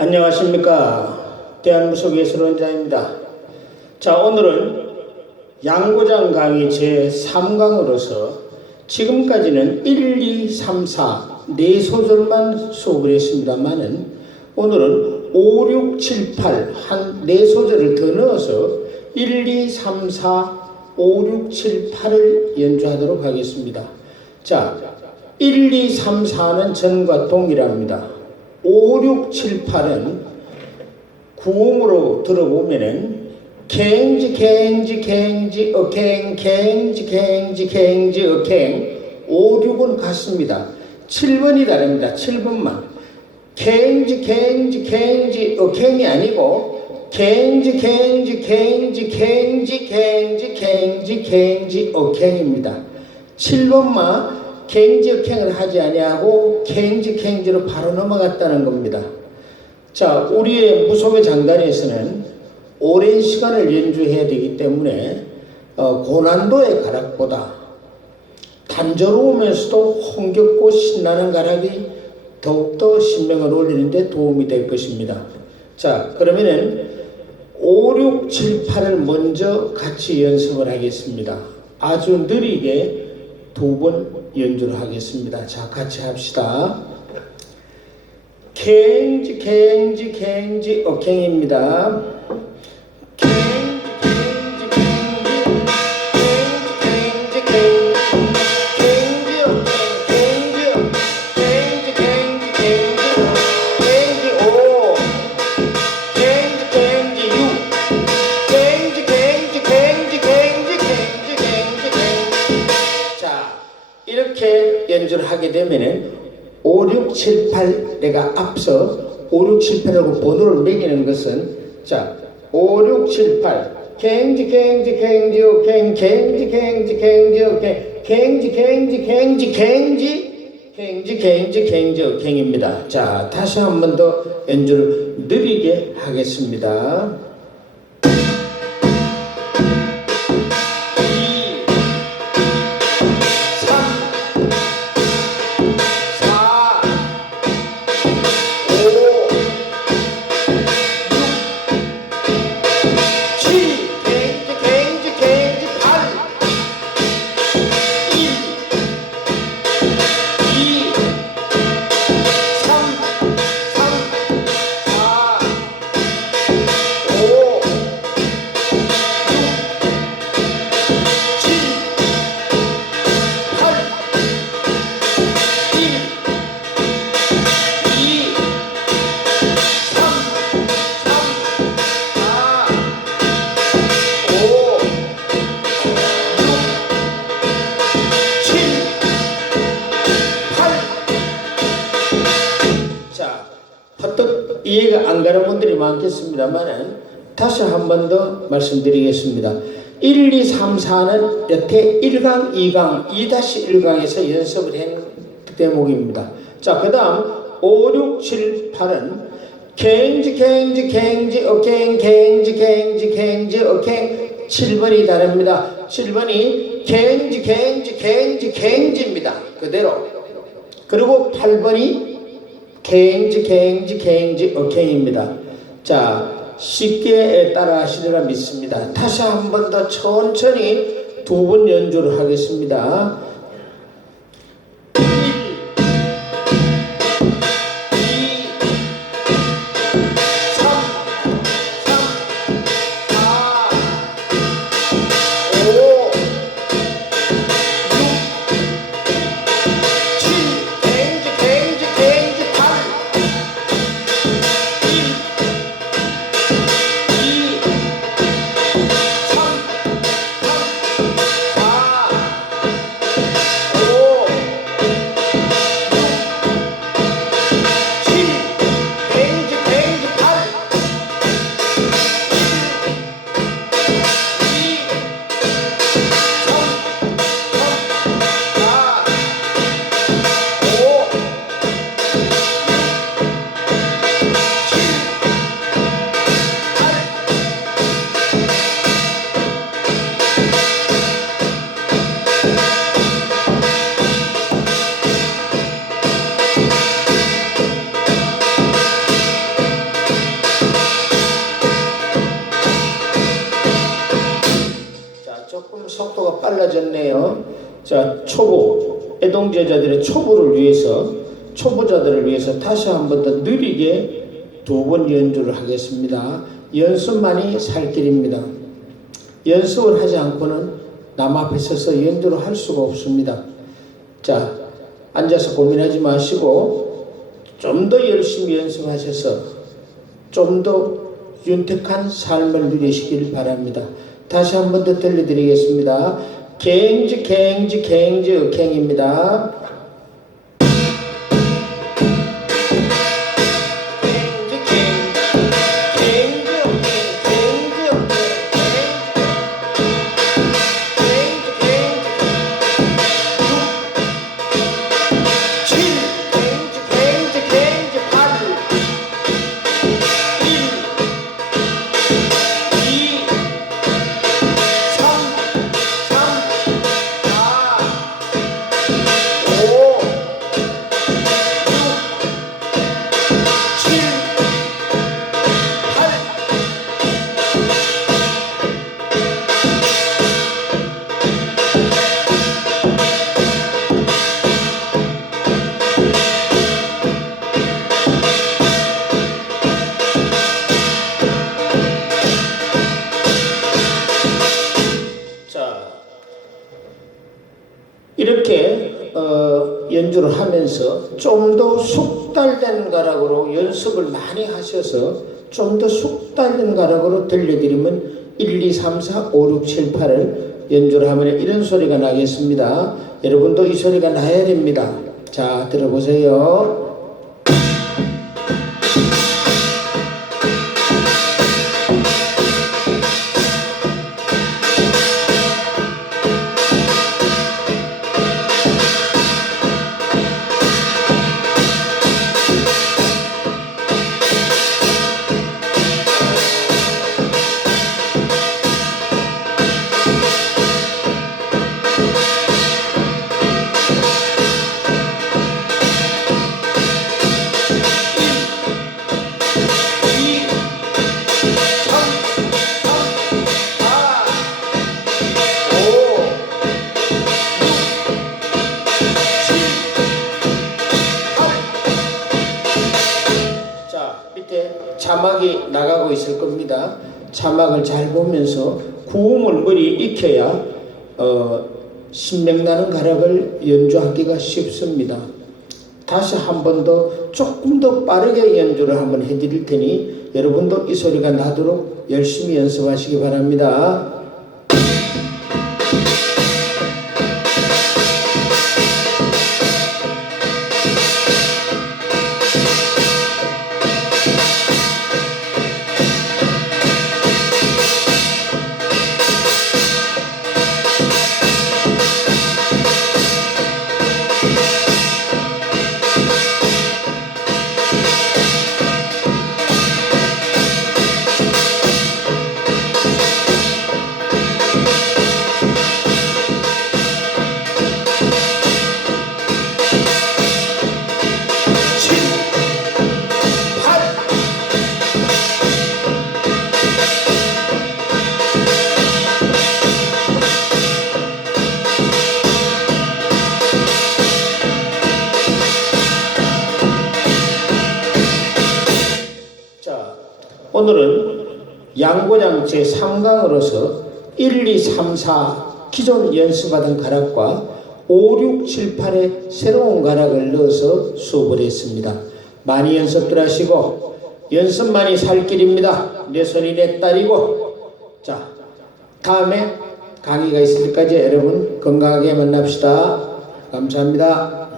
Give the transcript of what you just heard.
안녕하십니까. 대한무속예술원장입니다. 자, 오늘은 양고장 강의 제3강으로서 지금까지는 1, 2, 3, 4 4소절만 수업을 했습니다만은 오늘은 5, 6, 7, 8 한 4소절을 더 넣어서 1, 2, 3, 4, 5, 6, 7, 8을 연주하도록 하겠습니다. 자, 1, 2, 3, 4는 전과 동일합니다. 5, 6, 7, 8은 구음으로 들어보면은 갱지 갱지 갱지 어갱 갱지 갱지 갱지 어갱 5, 6은 같습니다. 7번이 다릅니다. 7번만 갱지 갱지 갱지 어갱이 아니고 갱지 갱지 갱지 갱지 갱지 갱지 갱지 어갱입니다. 7번만 갱지 어갱을 하지 아니하고 갱지 갱지로 바로 넘어갔다는 겁니다. 자, 우리의 무속의 장단에서는 오랜 시간을 연주해야 되기 때문에 고난도의 가락보다 단조로우면서도 흥겹고 신나는 가락이 더욱더 신명을 올리는 데 도움이 될 것입니다. 자, 그러면은 5, 6, 7, 8을 먼저 같이 연습을 하겠습니다. 아주 느리게 2번 연주를 하겠습니다. 자, 같이 합시다. 갱지 갱지 갱지 어갱입니다. 이렇게 연주를 하게 되면은 5, 6, 7, 8 내가 앞서 5, 6, 7, 8하고 번호를 매기는 것은 자 5, 6, 7, 8 갱지 갱지 갱지 갱 갱지 갱지 갱지 갱 갱지 갱지 갱지 갱지 갱지 갱지 갱지 갱입니다. 자, 다시 한 번 더 연주를 느리게 하겠습니다. 퍼뜩 이해가 안 가는 분들이 많겠습니다만 다시 한 번 더 말씀드리겠습니다. 1, 2, 3, 4는 여태 1강, 2강, 2-1강에서 연습을 한 대목입니다. 자, 그 다음 5, 6, 7, 8은 갱지 갱지 갱지 어갱 갱지 갱지 갱지 어갱 7번이 다릅니다. 7번이 갱지 갱지 갱지 갱지입니다. 그대로. 그리고 8번이 갱지 갱지 갱지 어갱입니다. 자, 쉽게 따라 하시리라 믿습니다. 다시 한 번 더 천천히 2번 연주를 하겠습니다. 달라졌네요. 자, 초보, 애동제자들의 초보자들을 위해서 다시 한 번 더 느리게 2번 연주를 하겠습니다. 연습만이 살 길입니다. 연습을 하지 않고는 남 앞에 서서 연주를 할 수가 없습니다. 자, 앉아서 고민하지 마시고 좀 더 열심히 연습하셔서 좀 더 윤택한 삶을 누리시길 바랍니다. 다시 한 번 더 들려드리겠습니다. 갱지 갱입니다. 이렇게 연주를 하면서 좀 더 숙달된 가락으로 연습을 많이 하셔서 좀 더 숙달된 가락으로 들려드리면 1, 2, 3, 4, 5, 6, 7, 8을 연주를 하면 이런 소리가 나겠습니다. 여러분도 이 소리가 나야 됩니다. 자, 들어보세요. 자막이 나가고 있을 겁니다. 자막을 잘 보면서 구음을 머리에 익혀야 신명나는 가락을 연주하기가 쉽습니다. 다시 한 번 더 조금 더 빠르게 연주를 한번 해드릴 테니 여러분도 이 소리가 나도록 열심히 연습하시기 바랍니다. 오늘은 양고장 제3강으로서 1, 2, 3, 4 기존 연습하던 가락과 5, 6, 7, 8의 새로운 가락을 넣어서 수업을 했습니다. 많이 연습들 하시고 연습만이 살 길입니다. 내 손이 내 딸이고. 자, 다음에 강의가 있을 때까지 여러분 건강하게 만납시다. 감사합니다.